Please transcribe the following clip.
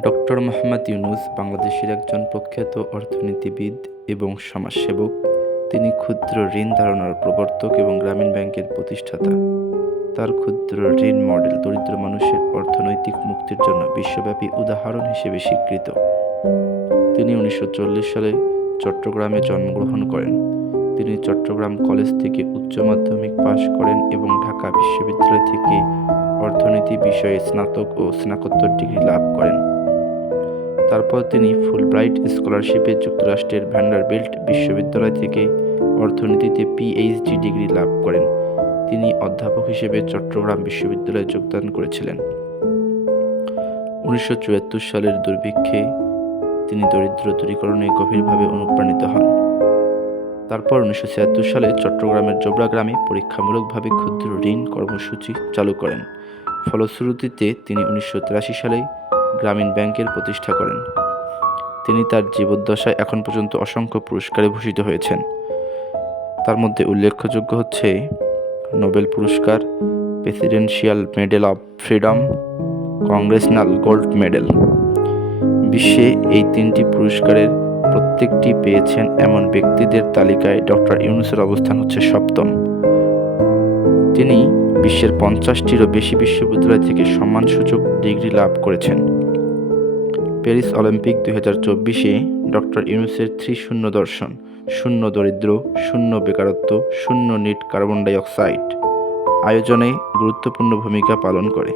Doctor Mohammad Yunus বাংলাদেশের একজন প্রখ্যাত অর্থনীতিবিদ এবং সমাজসেবক। তিনি ক্ষুদ্র ঋণ ধারণার প্রবর্তক এবং গ্রামীণ ব্যাংকের প্রতিষ্ঠাতা। তার ক্ষুদ্র ঋণ মডেল দরিদ্র মানুষের অর্থনৈতিক মুক্তির জন্য বিশ্বব্যাপী উদাহরণ হিসেবে স্বীকৃত। তিনি 1940 সালে চট্টগ্রামে জন্মগ্রহণ করেন। তিনি চট্টগ্রাম কলেজ থেকে উচ্চ মাধ্যমিক পাশ করেন এবং ঢাকা বিশ্ববিদ্যালয় থেকে অর্থনীতি বিষয়ে স্নাতক ও স্নাতকোত্তর ডিগ্রি লাভ করেন। তারপর তিনি ফুলব্রাইট স্কলারশিপে যুক্তরাষ্ট্রের ভ্যান্ডারবিল্ট বিশ্ববিদ্যালয় থেকে অর্থনীতিতে পিএইচডি ডিগ্রি লাভ করেন। তিনি অধ্যাপক হিসেবে চট্টগ্রাম বিশ্ববিদ্যালয়ে যোগদান করেছিলেন। 1974 সালের দুর্ভিক্ষে তিনি দরিদ্র দূরীকরণে গভীরভাবে অনুপ্রাণিত হন। তারপর 1976 সালে চট্টগ্রামের জোবরা গ্রামে পরীক্ষামূলকভাবে ক্ষুদ্র ঋণ কর্মসূচি চালু করেন। ফলশ্রুতিতে তিনি 1983 সালে গ্রামীণ ব্যাংকের প্রতিষ্ঠা করেন। তিনি তার জীবদ্দশায় এখন পর্যন্ত অসংখ্য পুরস্কারে ভূষিত হয়েছেন। তার মধ্যে উল্লেখযোগ্য হচ্ছে নোবেল পুরস্কার, presidential medal of freedom, congressional gold medal. বিশ্বে এই 3টি পুরস্কারের প্রত্যেকটি পেয়েছেন এমন ব্যক্তিদের তালিকায় ডক্টর ইউনূসের অবস্থান হচ্ছে 7ম। তিনি বিশ্বের 50টিরও বেশি বিশ্ববিদ্যালয় থেকে সম্মানসূচক ডিগ্রি লাভ করেছেন। প্যারিস অলিম্পিক 2024-এ ডক্টর ইউনূসের 3-0 দর্শন, শূন্য দরিদ্র, শূন্য বেকারত্ব, শূন্য নিট কার্বন ডাই অক্সাইড আয়োজনে গুরুত্বপূর্ণ ভূমিকা পালন করে।